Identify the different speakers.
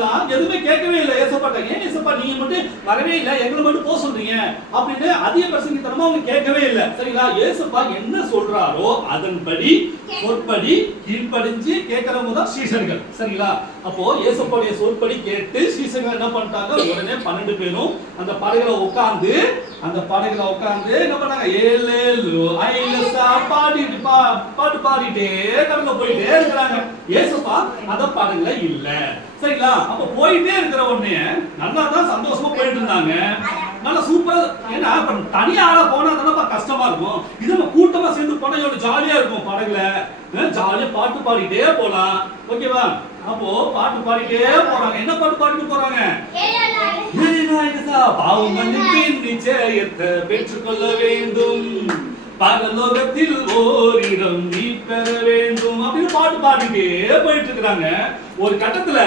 Speaker 1: எல்லாம் எதுவுமே கேட்கவே இல்லை ஏசப்பாட்ட ஏன் ஏசப்பா நீங்க மட்டும் வரவே இல்லை? எங்களை மட்டும் போக சொல்றீங்க? அப்படின்னு அதிக பிரசங்கித்தனமா அவங்க கேட்கவே இல்லை. சரிங்களா? ஏசப்பா என்ன சொல்றாரோ அதன்படி சொற்படி கீழ்ப்படிஞ்சு கேட்கறவங்க தான் சீசர்கள். சரிங்களா? அப்போ ஏசப்பாவுடைய சொற்படி கேட்டு சீசர்கள் என்ன பண்ணிட்டாங்க? உடனே பன்னெண்டு பேரும் அந்த படகுல உட்காந்து அந்த படகுல உட்காந்து என்ன பண்ணாங்க? ஏழு பாடிட்டு பாட்டு பாடிட்டே கடந்து போயிட்டே இருக்கிறாங்க. ஏசப்பா அந்த படகுல இல்ல. சரிங்களா? அப்ப போயிட்டே இருக்கிற உடனே நல்லா தான் சந்தோஷமா போயிட்டு இருந்தாங்க. நல்லா சூப்பரா ஏன்னா இப்ப தனியா ஆளா போனா தானப்பா கஷ்டமா இருக்கும். இது நம்ம கூட்டமா சேர்ந்து போனா எவ்வளவு ஜாலியா இருக்கும் படகுல ஜாலியா பாட்டு பாடிட்டே போலாம். ஓகேவா? அப்போ பாட்டு பாடிட்டே போறாங்க. என்ன பாட்டு பாடிட்டு போறாங்க? பாவம் மன்னிப்பின் நிச்சயத்தை பெற்றுக்கொள்ள வேண்டும். பரலோகத்தில் ஓரிடம் நீ பெற வேண்டும் அப்படின்னு பாட்டு பாடிட்டே போயிட்டு இருக்கிறாங்க. ஒரு கட்டத்துல